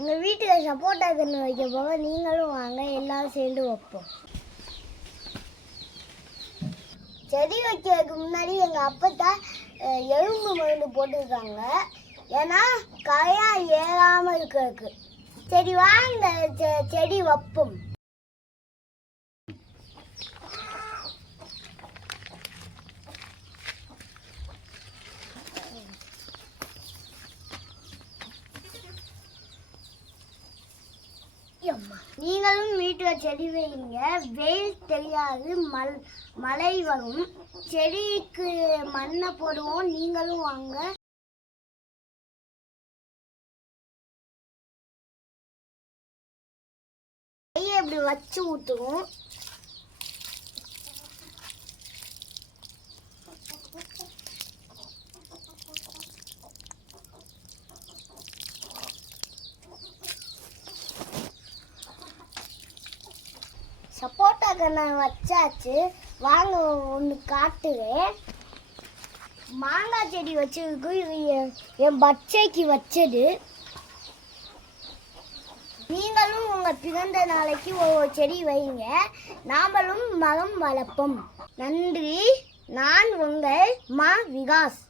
எங்கள் வீட்டில் சப்போட்டா கன்று வைக்க போக நீங்களும் வாங்க எல்லாரும் சேர்ந்து வைப்போம். செடி வைக்கிறதுக்கு முன்னாடி எங்கள் அப்பத்தா எலும்பு மருந்து போட்டிருக்காங்க. ஏன்னா கரையா ஏறாமல் இருக்கிறதுக்கு. சரி வாங்க செ- செடி வைப்போம். அம்மா. நீங்களும் வீட்டில் செடி வைங்க. வெயில் தெரியாது. மல் மழை வரும். செடிக்கு மண்ணை போடுவோம். நீங்களும் வாங்க. கையை இப்படி வச்சு ஊற்றுவோம் சப்போட்டா கண்ணை வச்சாச்சு. வாங்க ஒன்று காட்டுவேன் மாங்காய் செடி வச்சிருக்கு. இது என் என் பச்சைக்கு வச்சது. நீங்களும் உங்கள் பிறந்த நாளைக்கு ஒரு செடி வைங்க. நாமளும் மரம் வளர்ப்போம். நன்றி. நான் உங்கள் மா விகாஸ்.